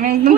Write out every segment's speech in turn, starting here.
আমি একদম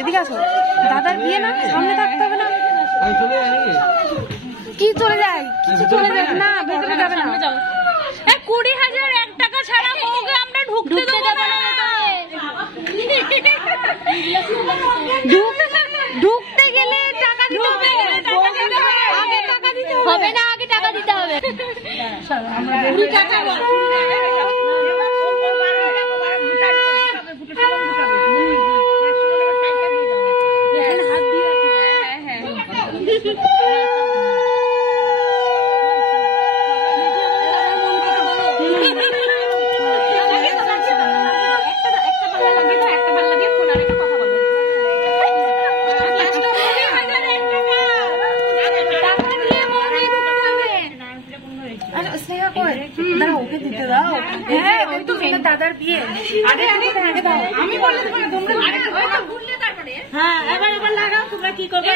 এদিকে আসো দাদার বিয়ে না সামনে থাকতে হবে না কি চলে যায় কিছু চলে যায় না ভেতরে যাবে না 20,001 টাকা ছাড়া বউকে আমরা ঢুকতে দেব না ঢুকতে গেলে টাকা দিতে হবে আগে টাকা দিতে হবে না আগে টাকা দিতে হবে আমরা 20 টাকা ওকে দিতে দাও দাদার বিয়ে আমি বলে হ্যাঁ এবার লাগাও তোমরা কি করবে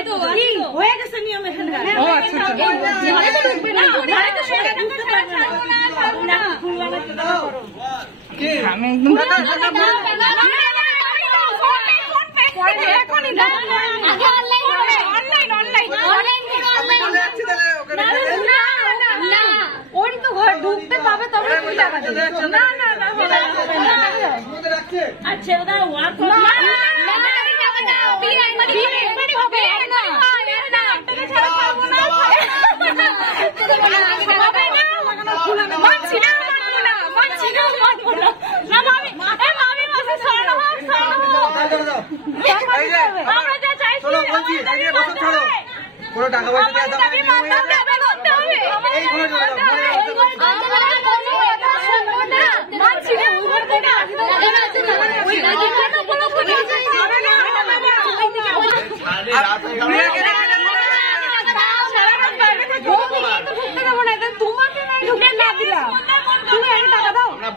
হয়ে গেছে নিয়ম এখানকার আমি ওই তো ঘর ঢুকতে পাবে তবে না না না আচ্ছা ওটা কোনো টাকা পয়সা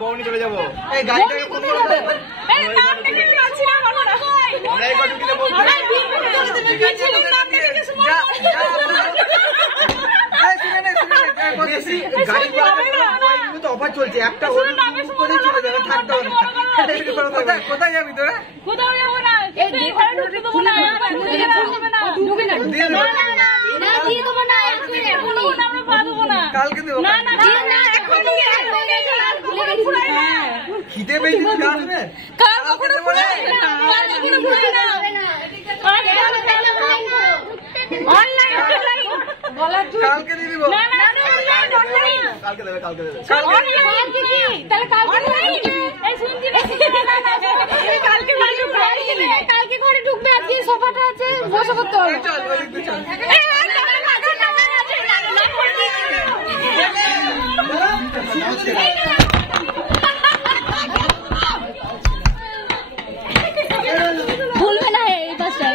বউনি চলে যাবো। এই গাড়িটাকে ফোন করো। অফার চলছে একটা কোথায় যাবি তোরা? কোথাও যাবো না, কালকে দেবো। খিদে পেয়েছি কালকে দিয়ে দিব। কালকে দেবে কালকে দেবে। কালকে ঘরে ঢুকবে, আজকে সোফাটা আছে বসে করতে হবে। ভুলবে না এই পাশটা।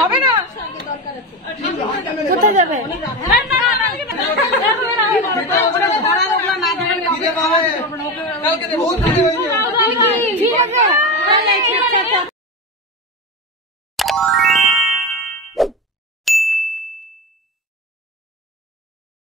হবে না, কোথায় যাবে? কালকে দেবো। ঠিক আছে।